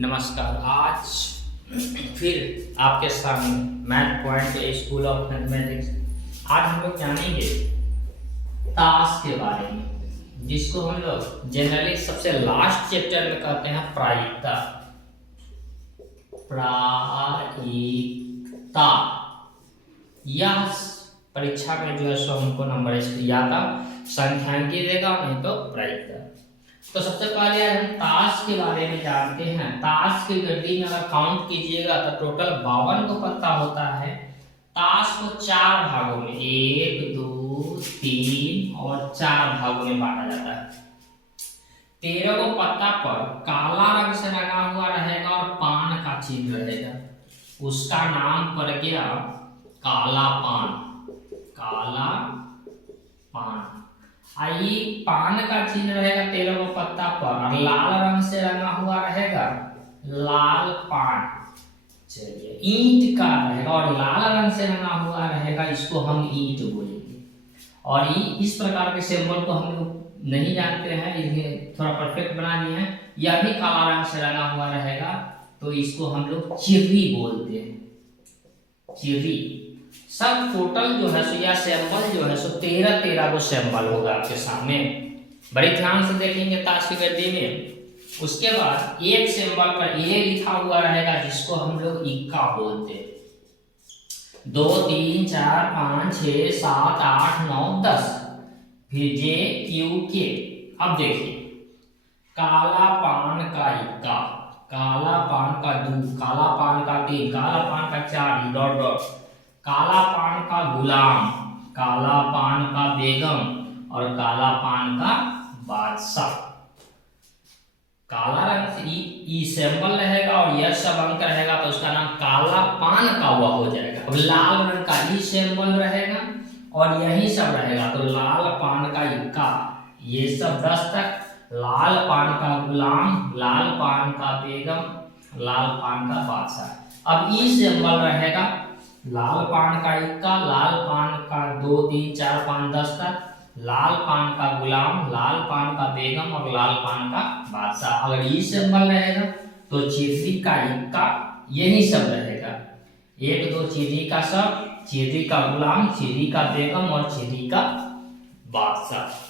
नमस्कार। आज फिर आपके सामने math point school of mathematics. आज हम लोग जानेंगे ताश के बारे में, जिसको हम लोग जनरली सबसे लास्ट चैप्टर में कहते हैं प्रायिकता। प्रायिकता यह परीक्षा में जो है सो हमको नंबर या था संख्यांकी देगा, नहीं तो प्रायिकता। तो सबसे पहले हम ताश के बारे में जानते हैं। ताश की गड्डी में अगर काउंट कीजिएगा तो टोटल 52 को पत्ता होता है। ताश को 4 भागों में 1, 2, 3 और 4 भागों में बांटा जाता है। 13 को पत्ता पर काला रंग से रंगा हुआ रहेगा और पान का चिन्ह रहेगा। उसका नाम पड़ गया काला पान। काला पान। आई पान का चिन्ह रहेगा 13 को पत्ता पर और लाल रंग से रंगा हुआ रहेगा लाल पान। चलिए, ईंट का रहेगा और लाल रंग से रंगा हुआ रहेगा, इसको हम ईंट बोलेंगे। और इस प्रकार के सिंबल को हम लोग नहीं जानते हैं, इन्हें थोड़ा परफेक्ट बना दिए हैं। यह भी काला रंग से रंगा हुआ रहेगा, तो इसको हम लोग चिर्री बोलते हैं। चिर्री। सब टोटल जो है सो यह सिंबल जो है सो 13 को सिंबल होगा आपके सामने। बड़े ध्यान से देखेंगे ताश की गड्डी में। उसके बाद एक सिंबल पर ए लिखा हुआ रहेगा, जिसको हम लोग इक्का बोलते हैं। 2, 3, 4, 5, 6, 7, 8, 9, 10। फिर जे, क्यू, के। अब देखिए, काला पान का इक्का, काला पान का 2, काला पान का 3, काला पान का 4, डॉट डॉट। काला पान का गुलाम, काला पान का बेगम और काला पान का बादशाह। काला रंग से ई सिंबल रहेगा और यह सब अंक रहेगा, तो उसका नाम काला पान का हुआ हो जाएगा। अब लाल रंग का ई सिंबल रहेगा और यही सब रहेगा, तो लाल पान का इक्का, ये सब 10 तक। लाल पान का गुलाम, लाल पान का बेगम, लाल पान का बादशाह। अब ई सिंबल रहेगा लाल पान का इक्का, लाल पान का 2, 3, 4, 5, 10 तक। लाल पान का गुलाम, लाल पान का बेगम और लाल पान का बादशाह। अगर ये सिंबल रहेगा तो चिर्री का इक्का, यही सब रहेगा। 1, 2 चिर्री का सब, चिर्री का गुलाम, चिर्री का बेगम और चिर्री का बादशाह।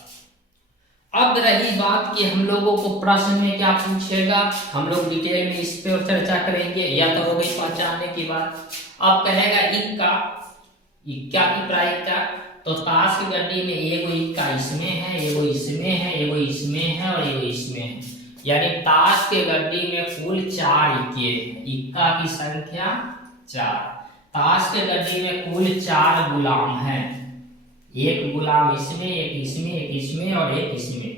अब रही बात कि हम लोगों को प्रश्न में क्या पूछेगा, हम लोग डिटेल में इस पे चर्चा करेंगे। या तो हो गई पहचानने की बात। अब कहेगा इक्का, इक्का की प्रायिकता। तो ताश की गड्डी में एगो इक्का इसमें है, एगो इसमें है, एगो इसमें है और एगो इसमें है। यानी ताश के गड्डी में कुल 4 इक्के हैं। इक्का की संख्या 4। ताश के गड्डी में कुल 4 गुलाम हैं। एक गुलाम इसमें, एक इसमें, एक इसमें और एक इसमें।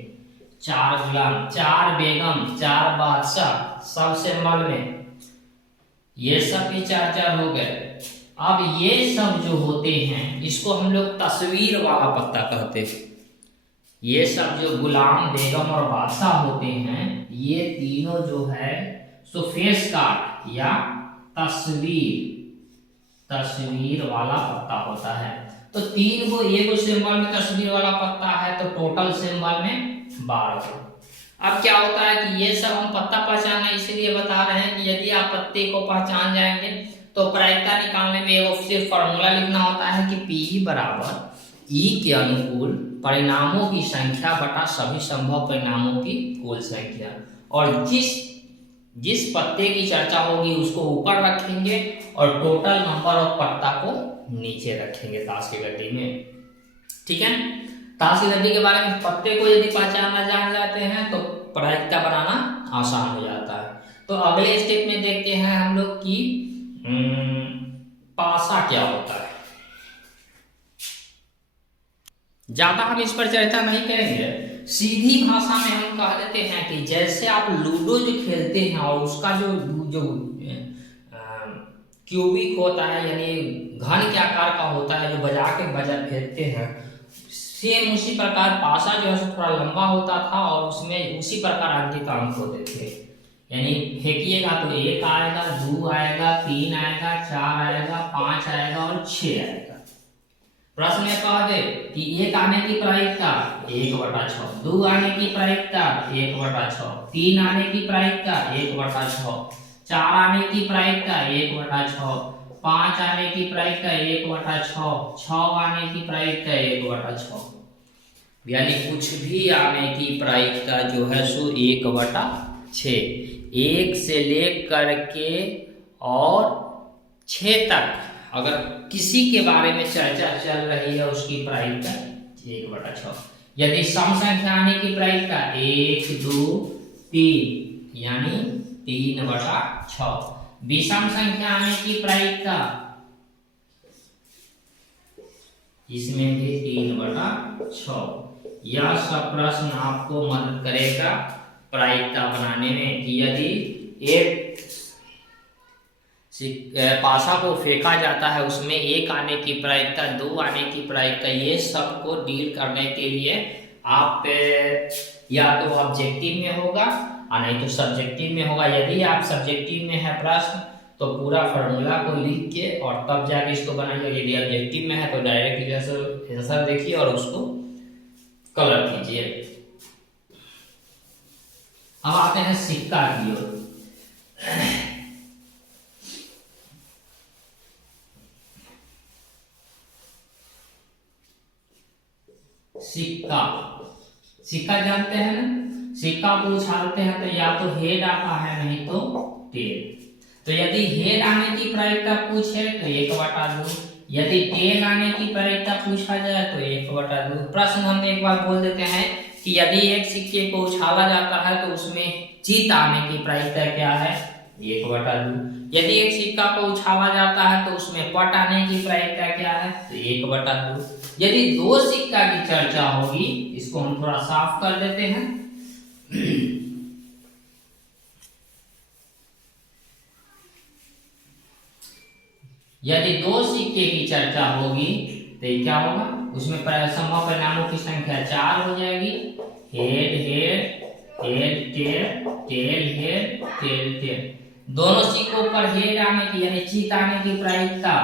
4 गुलाम, 4 बेगम, 4 बादशाह, सब सिंबल में। ये सब भी 4 हो गए। अब ये सब जो होते हैं, इसको हम लोग तस्वीर वाला पत्ता कहते हैं। ये सब जो गुलाम, बेगम और बादशाह होते हैं, ये तीनों जो है सो फेस कार्ड या तस्वीर वाला पत्ता होता है। तो 3 को, एगो सिंबल में तस्वीर वाला पत्ता है, तो टोटल सिंबल में 12। अब क्या होता है कि ये सब हम पत्ता पहचानना इसलिए बता रहे हैं कि यदि आप पत्ते को पहचान जाएंगे तो प्रायिकता निकालने में एगो सिर्फ फॉर्मूला लिखना होता है कि P बराबर ई के अनुकूल परिणामों की संख्या बटा सभी संभव परिणामों की कुल संख्या। और जिस पत्ते की चर्चा होगी उसको ऊपर रखेंगे और टोटल नंबर ऑफ पत्ता को नीचे रखेंगे ताश की गड्डी में। ठीक है। ताश की गड्डी के बारे में पत्ते को यदि पहचानना जान जाते हैं तो प्रायिकता बनाना आसान हो जाता है। तो अगले स्टेप में देखते हैं हम लोग कि पासा क्या होता है। ज्यादा हम इस पर चर्चा नहीं करेंगे, सीधी भाषा में हम कह देते हैं कि जैसे आप लूडो जो खेलते हैं और उसका जो क्यूबिक होता है, यानी घन के आकार का होता है, जो बजा फेंकते हैं, सेम उसी प्रकार पासा जो है थोड़ा लंबा होता था और उसमें उसी प्रकार अंकित अंक होते थे। यानी फेंकिएगा तो 1 आएगा, 2 आएगा, 3 आएगा, 4 आएगा, 5 आएगा और 6 आएगा। प्रश्न में कह दे कि 1 आने की प्रायिकता 1/6, 2 आने की प्रायिकता 1/6, 3 आने की प्रायिकता 1/6, 4 आने की प्रायिकता 1/6, 5 आने की प्रायिकता 1/6, 6 आने की प्रायिकता 1/6। यानी कुछ भी आने की प्रायिकता जो है सो 1/6। 1 से लेकर के और 6 तक अगर किसी के बारे में चर्चा चल रही है उसकी प्रायिकता 1/6। यदि सम संख्या आने की प्रायिकता 1, 2, 3 यानी 3/6। विषम संख्या आने की प्रायिकता इसमें भी 3/6। यह सब प्रश्न आपको मदद करेगा प्रायिकता बनाने में कि यदि एक पासा को फेंका जाता है उसमें 1 आने की प्रायिकता, 2 आने की प्रायिकता, ये सब को डील करने के लिए आप या तो ऑब्जेक्टिव में होगा और नहीं तो सब्जेक्टिव में होगा। यदि आप सब्जेक्टिव में है प्रश्न तो पूरा फॉर्मूला को लिख के और तब जाके इसको बनाइए। यदि ऑब्जेक्टिव में है तो डायरेक्ट जैसे आंसर देखिए और उसको कलर कीजिए। अब आते हैं सिक्का की ओर। सिक्का, सिक्का जानते हैं ना, सिक्का को उछालते हैं तो या तो हेड आता है नहीं तो टेल। तो यदि हेड आने की प्रायिकता पूछे तो 1/2, यदि टेल आने की प्रायिकता पूछा जाए तो 1/2। प्रश्न हम एक बार बोल देते हैं कि यदि एक सिक्के को उछाला जाता है तो उसमें जीत आने की प्रायिकता क्या है 1/2। यदि एक सिक्का को उछाला जाता है तो उसमें पट आने की प्रायिकता क्या है तो 1/2। यदि 2 सिक्का की चर्चा होगी, इसको हम थोड़ा साफ कर देते हैं। यदि 2 सिक्के की चर्चा होगी तो क्या होगा, उसमें संभव परिणामों की संख्या 4 हो जाएगी। Head head head tail tail head tail tail. दोनों सिक्कों पर हेड आने की यानी जीत आने की प्रायिकता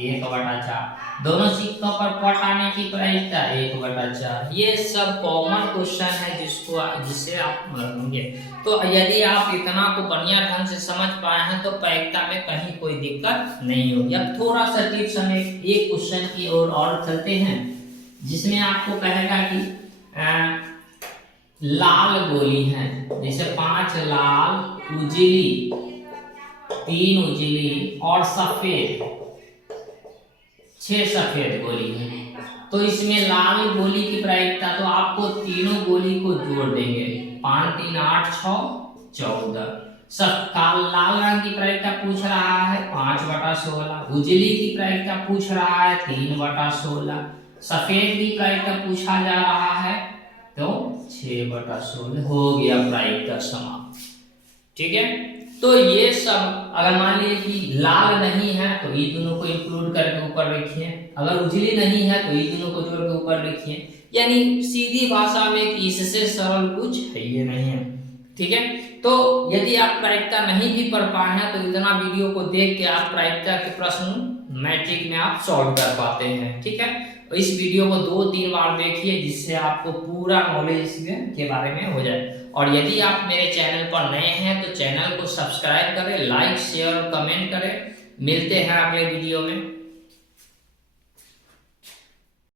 1/4। दोनों सिक्कों पर पट आने की प्रायिकता 1/4। ये सब कॉमन क्वेश्चन है जिससे आप होंगे। तो यदि आप इतना को बढ़िया ढंग से समझ पाए हैं तो प्रायिकता में कहीं कोई दिक्कत नहीं होगी। अब थोड़ा सा टिप्स हमें एक क्वेश्चन की ओर और चलते हैं जिसमें आपको कहेगा कि लाल गोली है, जैसे 5 लाल उजली, 3 उजली और सफेद, 6 सफेद गोली है। तो इसमें लाल गोली की प्रायिकता तो आपको तीनों गोली को जोड़ देंगे, 5, 3, 8, 6, 14। लाल रंग की प्रायिकता पूछ रहा है 5/16, उजली की प्रायिकता पूछ रहा है 3/16, सफेद की प्रायिकता पूछा जा रहा है तो 6/16। हो गया प्रायिकता समाप्त। ठीक है, तो ये सब अगर मान लीजिए कि लाल नहीं है तो ये दोनों को इंक्लूड करके ऊपर लिखिए, अगर उजली नहीं है तो ये दोनों को जोड़ के ऊपर लिखिए। यानी सीधी भाषा में कि इससे सरल कुछ है ये नहीं है। ठीक है, तो यदि आप प्रायिकता नहीं भी पढ़ पाए हैं तो इतना वीडियो को देख के आप प्रायिकता के प्रश्न मैट्रिक में आप सॉल्व कर पाते हैं। ठीक है, तो इस वीडियो को 2-3 बार देखिए जिससे आपको पूरा नॉलेज के बारे में हो जाए। और यदि आप मेरे चैनल पर नए हैं तो चैनल को सब्सक्राइब करें, लाइक शेयर और कमेंट करें। मिलते हैं अगले वीडियो में।